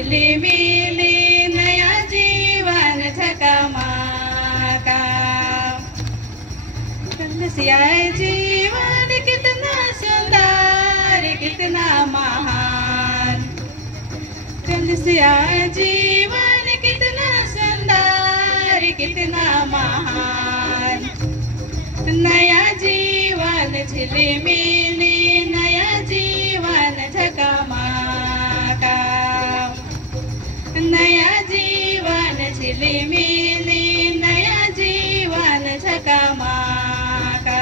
झिलिमिली नया जीवन झकमाका। कलसिया जीवन कितना सुंदर कितना महान, कलसिया जीवन कितना सुंदर कितना महान। नया जीवन झिलिमिली नया जीवन झकमाका। नया जीवन झिलिमिली नया जीवन झकमाका।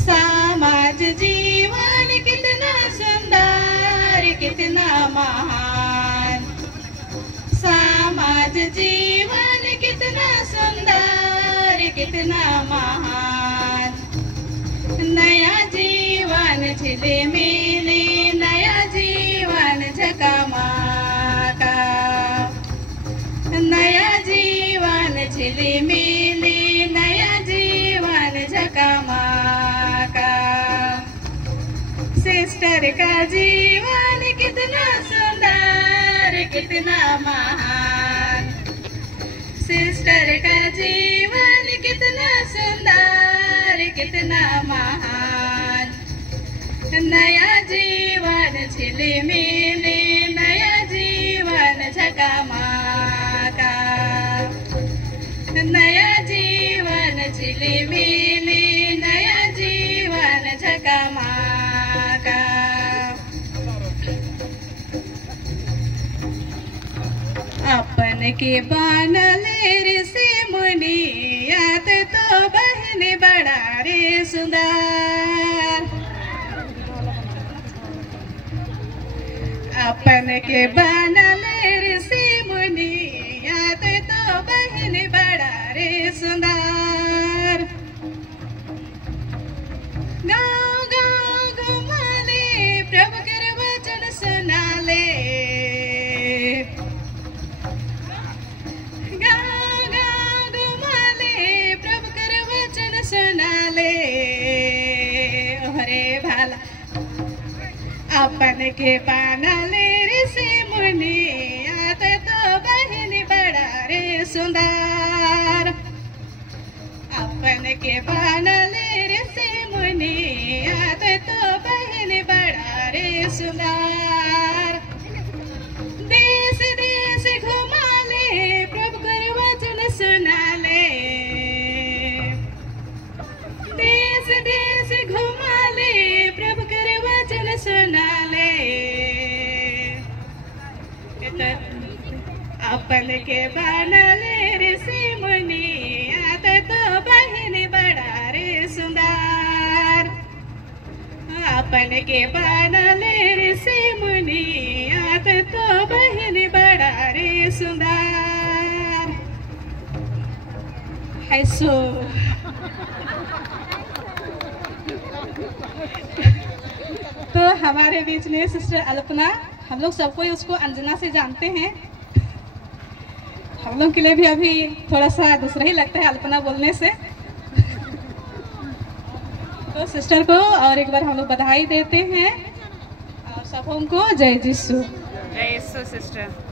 समाज जीवन कितना सुंदर कितना महान, समाज जीवन कितना सुंदर कितना महान। नया जीवन झिलिमिली नया जीवन झकमाका। नया जीवन झिलिमिली नया जीवन झकमाका। सिस्टर का जीवन कितना सुंदर कितना महान, सिस्टर का जीवन कितना सुंदर कितना महान। नया जीवन झिलिमिली नया जीवन झकमाका। नया जीवन झिलिमिली नया जीवन झकमाका। अपन के बानले ऋषि मुनि यात तो बहन बड़ा रे सुंदर। अपन के बानले ऋषि मुनि यात तो बहन बड़ा रे सुंदर। गाँव गाँव घुमाले प्रभु के वचन सुनाले। सुनाले ओहरे भाला अपन के बानले ऋषि मुनि यात तो बहन बड़ा रे सुंदर। अपन के बानले ऋषि मुनि यात तो बहन बड़ा रे सुंदर। देश देश घुमाले प्रभु के वचन सुनाले। देश देश घुमाले प्रभु कर वचन सुनाले। अपन के बानले ऋषि मुनि यात तो बहन बड़ा रे सुंदर। अपन के बानले ऋषि मुनि यात तो बहन बड़ा रे सुंदर। है सो तो हमारे बीच में सिस्टर अल्पना, हम लोग सबको उसको अंजना से जानते हैं। हम लोग के लिए भी अभी थोड़ा सा दूसरा ही लगता है अल्पना बोलने से। तो सिस्टर को और एक बार हम लोग बधाई देते हैं और सबों को जय यीशु। जय यीशु सिस्टर।